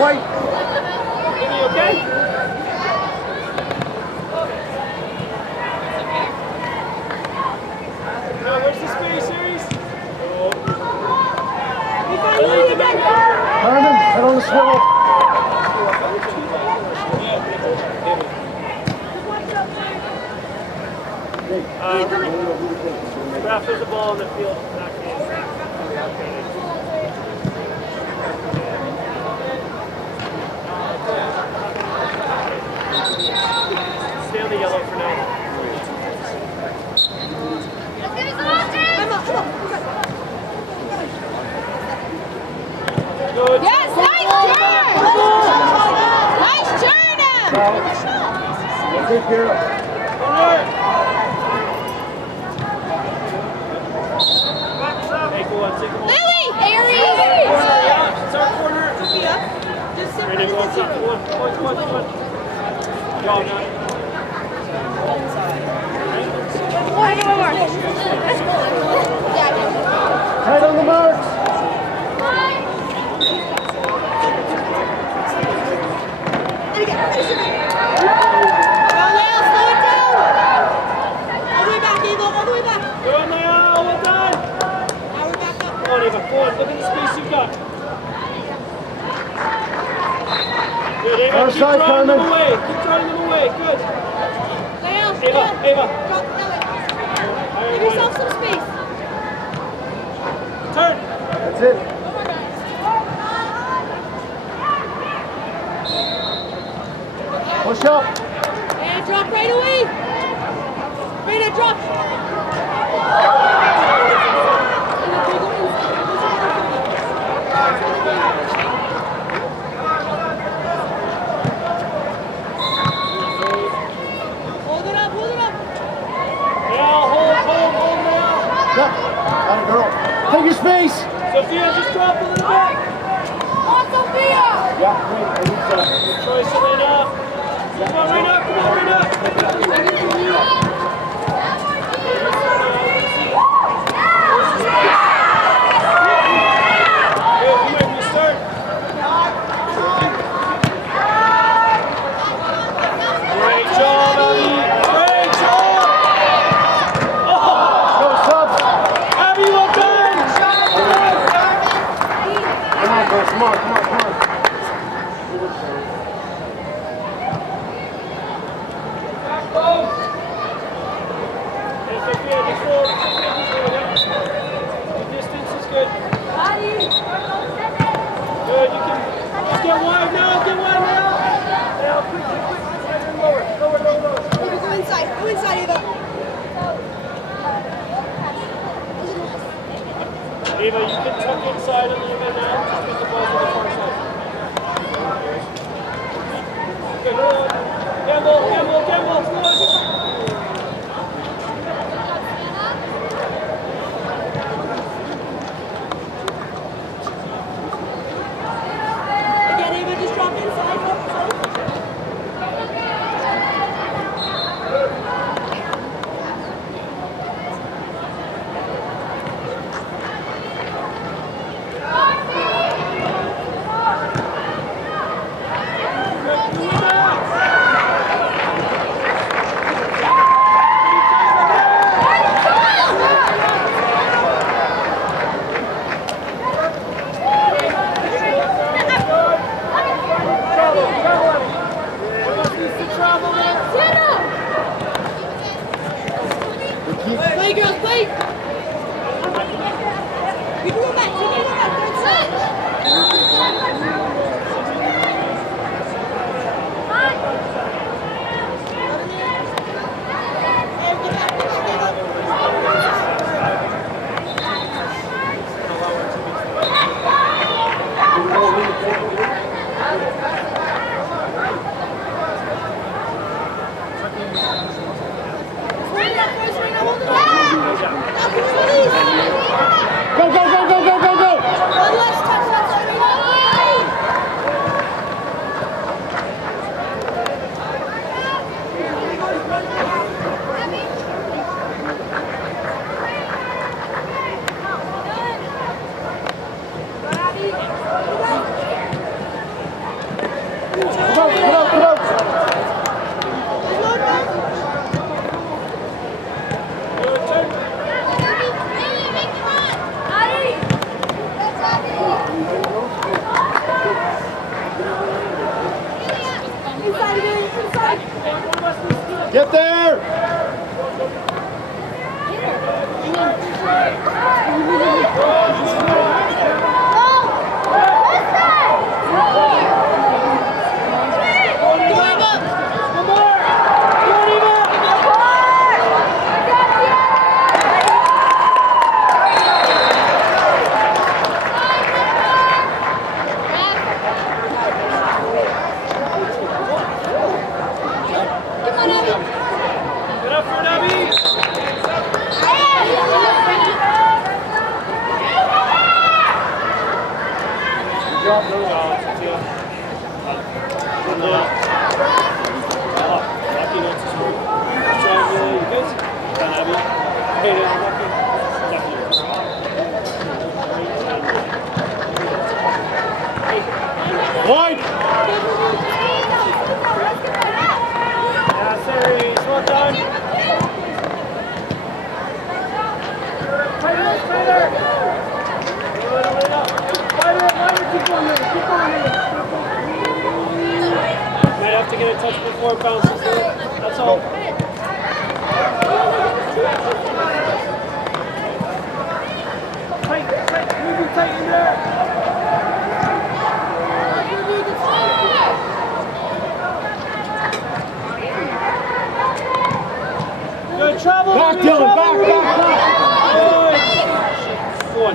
white. Jimmy, okay? Where's the space series? Herman, head on the swivel. Ref, there's a ball in the field. Stay on the yellow for now. Good. Yes, nice turn! Nice turn! Take care of. Lily! Aries! It's our corner. Ready to go on top. Come on. Good job, man. Tight on the marks. Look at the space you've got. Good, Ava. Keep drawing them away. Keep drawing them away. Good. Ava. Give yourself some space. Turn. That's it. Push up. And drop right away. Ready to drop. Hold it up. Now, hold now. Got it, girl. Take your space. Sophia, just drop a little bit. On Sophia! Yeah, great. I need that. Good choice, Elena. Come on, right up. Come on. Distance is good. Good, you can just get wide now. Now, quick. Lower. Go inside, Eva. Eva, you can tuck inside a little bit now. Just get the ball to the far side. Good. Gamble. Again, Eva, just drop inside. Play, girls, play! You can go back, third side. Go. One last touch, that's it. drop. Wide. Yeah, sorry. Well done. Fighter. Keep going there. Might have to get a touch before it bounces. That's all. Tight. Really tight in there. Good travel. Back, Dylan. Back. Good. Go on.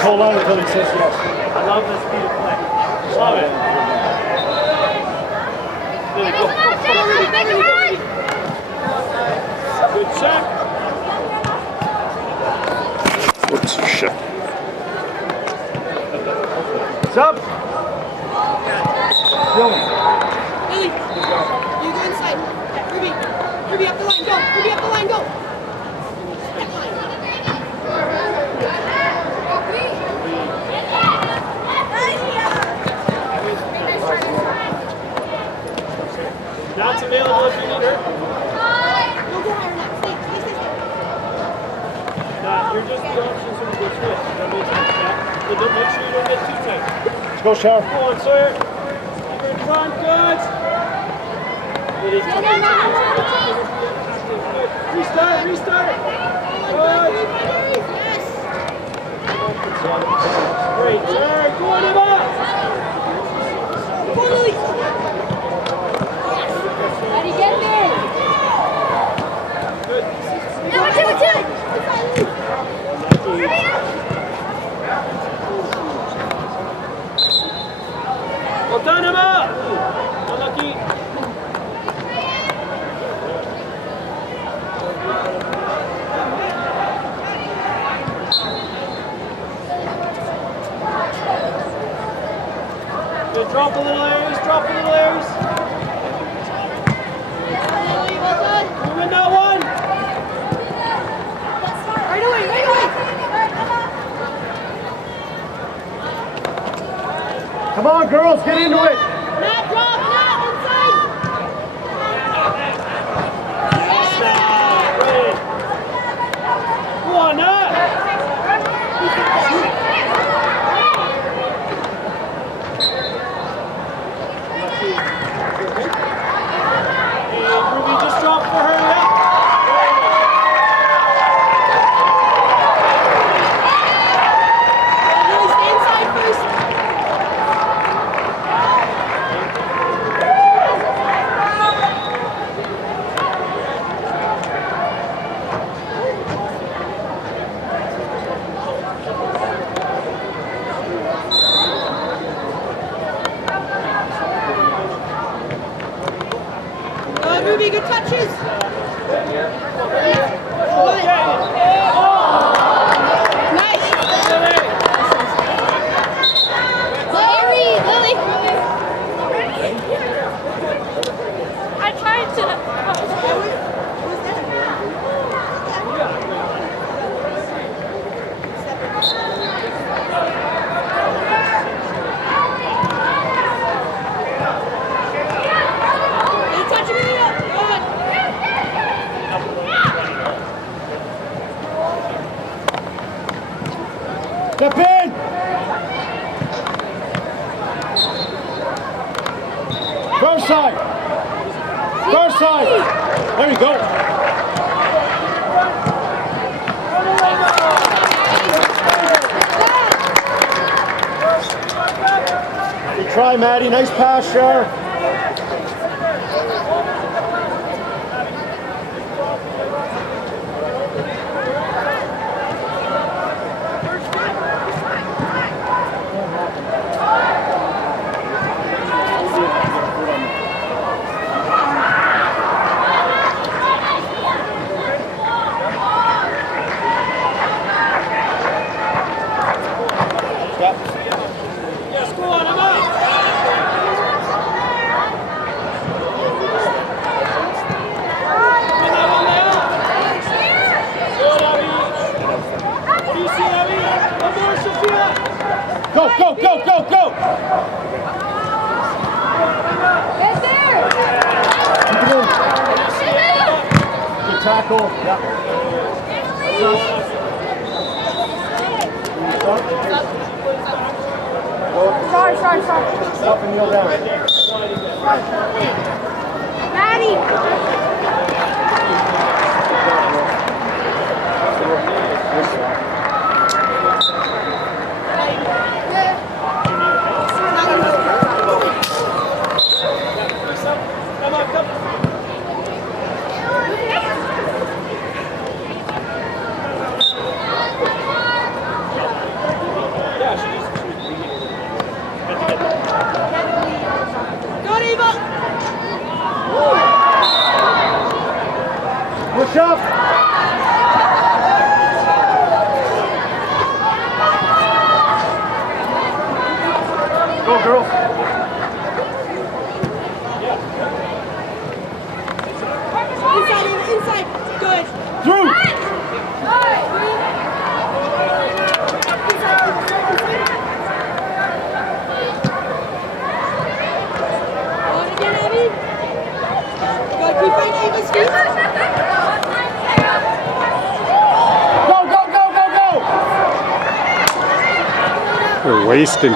Hold on until he says yes. I love the speed of play. Love it. Really go. Good check. Whoops, shit. What's up? Dylan. Lily, you go inside. Ruby up the line, go. Ruby up the line, go. That line. That's available if you need her. Don't go higher now. Stay. Nah, you're just the options when you go through it. That means yeah. So don't make sure you don't get too tight. Let's go, Shar. Go on, sir. Keep her in front. Good. It is good. Restart. Good. Great, sir. Go on, Emma. Go, Lily. How do you get there? Good. Now we're two. Well done, Emma. Unlucky. Good. Drop a little areas. Lily, well done. You win that one. Right away. Come on, girls, get into it. Matt, drop. Matt, inside. Great. Go on, Nat. Hey, Ruby, just drop for her, yeah? Lily, stay inside first. Ruby, good touches. Nice. Lily. I tried to. Step in. First side. There you go. Good try, Maddie. Nice pass, Shar. Go, go, go, go, go! Get there! Keep it in. Good tackle. Yeah. Sorry. Up and kneel down. Maddie! Good, Eva. Push up. Go, girls. Inside. Good. Through. Again, Abby. Good. Keep fighting Eva's feet. Go, go, go, go, go! They're wasting.